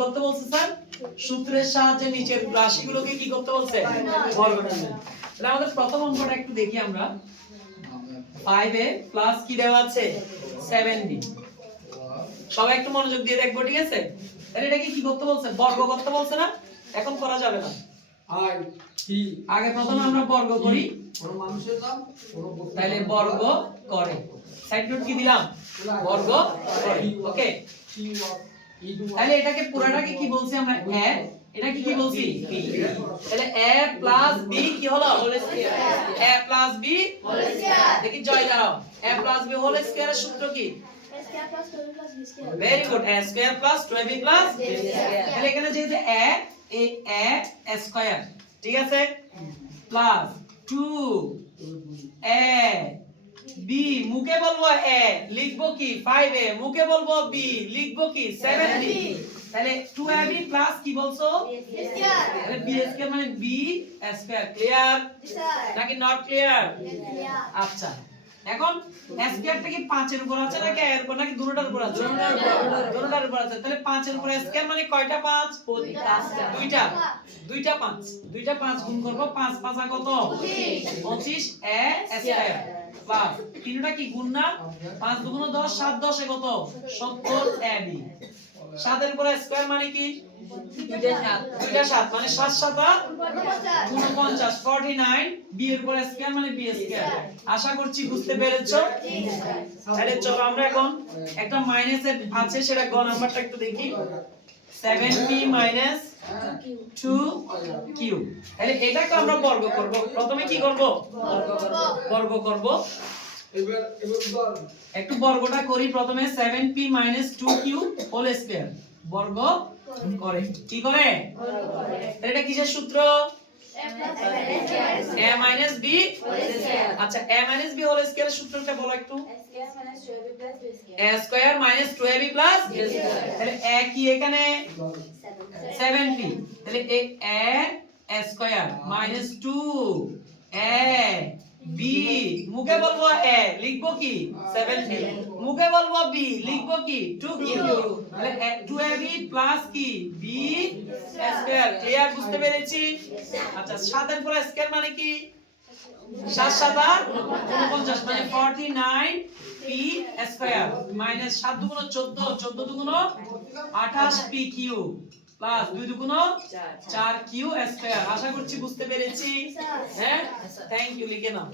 করতে বলছে স্যার সূত্রের সাহায্যে নিচের রাশিগুলোকে কি করতে বলছে বর্গ করতে। তাহলে আমাদের প্রথম অঙ্কটা একটু দেখি আমরা 5a প্লাস কি দেওয়া আছে 7b। সবাই একটু মনোযোগ দিয়ে দেখবো, ঠিক আছে? তাহলে এটাকে কি করতে বলছে বর্গ করতে বলছে না, এখন করা যাবে না। আগে প্রথমে আমরা বর্গ করি, কোন মানুষের নাম তাহলে বর্গ করে সাইড নোট কি দিলাম বর্গ করে। ওকে, তাহলে এটাকে পুরাটাকে কি বলছি আমরা a, এটাকে কি বলছি b। তাহলে a প্লাস b কি হলো whole square. a plus b whole square, দেখি জয় দাঁড়াও। a প্লাস b হোল স্কয়ারের সূত্র কি? Very good, a square plus 2ab plus b square. তাহলে এখানে যেহেতু a স্কয়ার, ঠিক আছে, প্লাস 2a b, মুখে বলবো a লিখবো কি 5a, মুখে বলবো b লিখবো কি 7b। তাহলে 2ab প্লাস কি বলছো তাহলে b স্কয়ার মানে b স্কয়ার। ক্লিয়ার নাকি নট ক্লিয়ার? আচ্ছা, এখন স্কয়ারটা কি 5 এর উপর আছে নাকি এর উপর নাকি দুটোটার উপর আছে? দুটোটার উপর আছে। তাহলে 5 এর উপর স্কয়ার মানে কয়টা 5? দুইটা। দুইটা 5, দুইটা 5 গুণ করব, 5 5 কত 25 a স্কয়ার প্লাস তিনটা কি গুণ না 5 2 10, 7 10 এ কত 70 ab। 7 এর উপর স্কয়ার মানে কি দুইটা 7 মানে 7 7 49 49, b এর উপর স্কয়ার মানে b স্কয়ার। আশা করছি বুঝতে পেরেছো। তাহলে চলো আমরা এখন একটা মাইনাস এর আছে সেটা গ নাম্বারটা একটু দেখি। 7p 2q। তাহলে এটাকে আমরা বর্গ করব। প্রথমে কি করব বর্গ করব। এবার একটু বর্গটা করি প্রথমে। 7p 2q হোল স্কয়ার বর্গ করে কি করে এটা কিসের সূত্র? a b আচ্ছা, a b হোল স্কয়ারের সূত্রটা বলো একটু। a square 2ab plus b square. তাহলে a কি এখানে 7p, তাহলে a স্কয়ার 2 a b, মুখে বলবো a লিখবো কি 7p, মুখে বলবো b লিখবো কি 2q। তাহলে 2ab প্লাস কি b স্কয়ার। ক্লিয়ার, বুঝতে পেরেছি? আচ্ছা, 7 এর পর স্কয়ার মানে কি 7 7 49 মানে 49 p স্কয়ার মাইনাস 7 দুগুণ 14 14 দুগুণ 28 p কিউ প্লাস 2 দুগুণ 4 কিউ স্কয়ার। আশা করছি বুঝতে পেরেছি। হ্যাঁ, থ্যাংক ইউ, লিখে নাও।